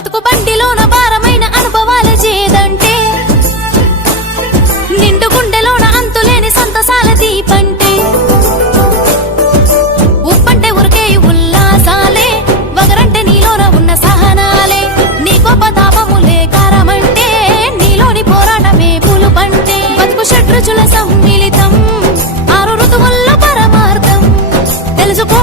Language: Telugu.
బతుకు బండిలోన భారమైన అనుభవాల చేదంటే. నిండు గుండెలోన అంతులేని సంతసాల దీపంటే. ఉప్పంటే ఉరికే ఉల్లాసాలే వగరంటే నీలోన ఉన్న సహనాలే. నీ గొప్ప తాపములే కారమంటే నీలోని పోరాటమే పులుపంటే. బతుకు షడ్రుచుల సమ్మిళితం ఆరు ఋతువుల్లో పరమార్థం. తెలుసుకో